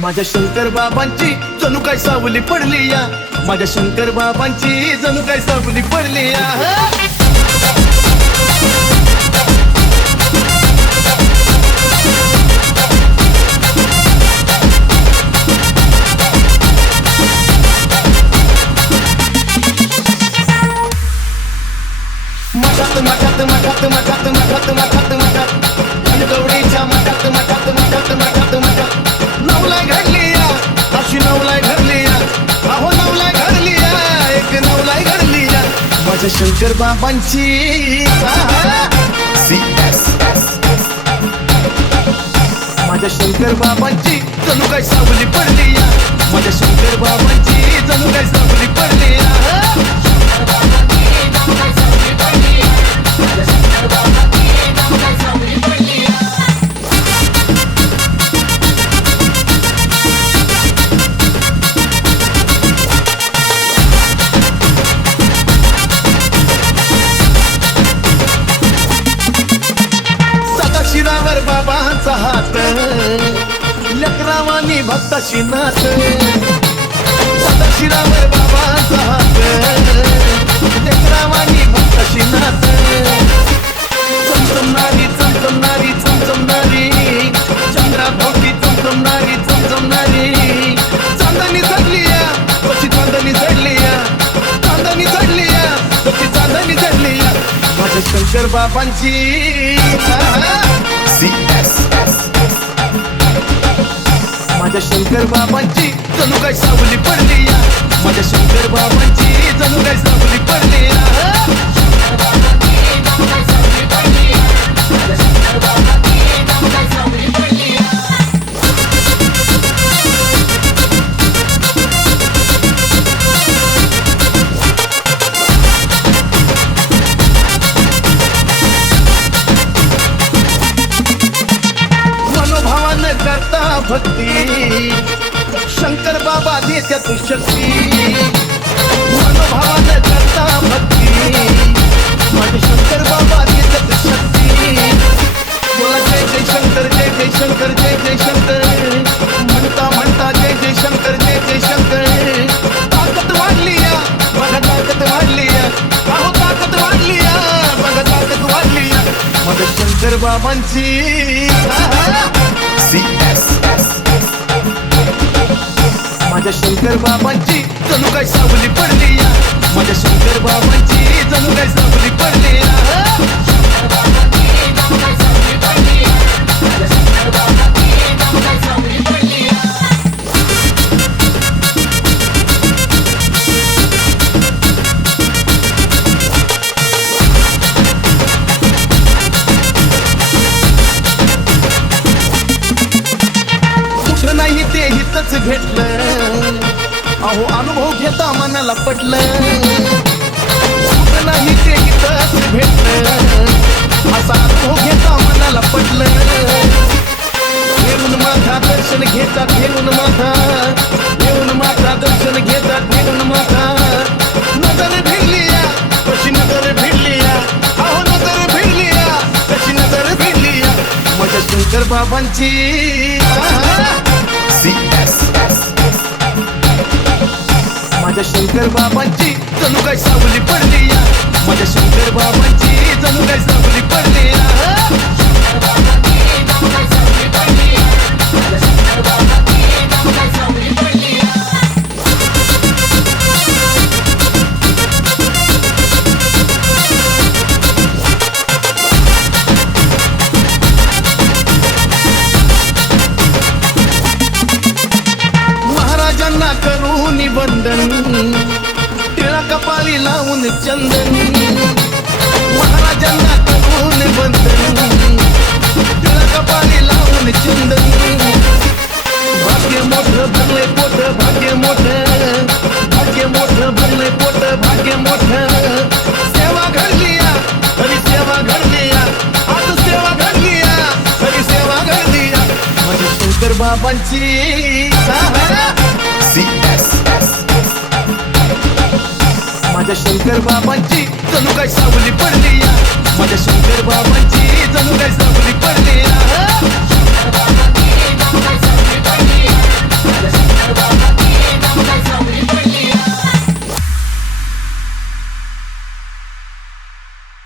माझ्या शंकर बाबांची जणू काय सावली पडली या, माझ्या शंकर बाबांची जणू काय सावली पडली या. मठात मठात मठात मठात मठात मठात मठात गवडीच्या मठात मठात मठात मठात मठात नवलाय घडली या, अशी नवलाय घडली या, अहो नवलाय घडली या, एक नवलाय घडली या. माझ्या शंकर बाबांची माझ्या शंकर बाबांची जणू काय सावली पडली या, माझ्या शंकर बाबांची जणू काय सावली पडली या. शिरावर बाबांचा हात, लेकरावानी भक्ताशी नात. सदा शिरावर बाबांचा हात, लेकरावानी भक्ताशी नात. चमचमणारी चमचमणारी चमचमणारी चंद्राभोवती चमचमणारी चमचमणारी चांदणी चढली या, कशी चांदणी चढली या, चांदणी चढली या, कशी चांदणी चढली या. माझ्या शंकर बाबांची माझ्या शंकर बाबांची जणू काय सावली पडली या, माझ्या शंकर बाबांची जणू काय सावली पडली या. करता भक्ती शंकर बाबा देत्यात शक्ती. मनोभावानं करता भक्ती माझे शंकर बाबा देत्यात शक्ती. बोला जय जय शंकर जय जय शंकर जय जय शंकर, म्हणता म्हणता जय जय शंकर जय जय शंकर. ताकद वाढली या, बघा ताकद वाढली या, अहो ताकद वाढली या, बघा ताकद वाढली या. माझ्या शंकर बाबांची माझ्या शंकर बाबांची जणू काय सावली पडली या, माझ्या शंकर बाबांची जणू काय सावली पडली या. नाही ते हितच भेटलं, अहो अनुभव घेता मनाला पटलं. नाही ते हितच भेटलं, असा अनुभव घेता मनाला पटलं. घेऊन माथा दर्शन घेतात, घेऊन माथा, घेऊन माथा दर्शन घेतात, घेऊन माथा. नजर भिडली या, कशी नजर भिडली या, अहो नजर भिडली या, कशी नजर भिडली या. माझ्या शंकर बाबांची माझ्या शंकर बाबांची जणू काय सावली पडली या, माझ्या शंकर बाबांची जणू काय सावली पडली या. महाराजांना करून वंदन, टिळा कपाळी लावून चंदन. महाराजांना करून वंदन, टिळा कपाळी लावून चंदन. भाग्य मोठं भरले पोट, भाग्य मोठं, भाग्य मोठं भरले पोट, भाग्य मोठं. सेवा घडली या, हरी सेवा घडली या, आज सेवा घडली या, हरी सेवा घडली या. माझ्या शंकर बाबांची माझ्या शंकर बाबांची जणू काय सावली पडली या, माझ्या शंकर बाबांची जणू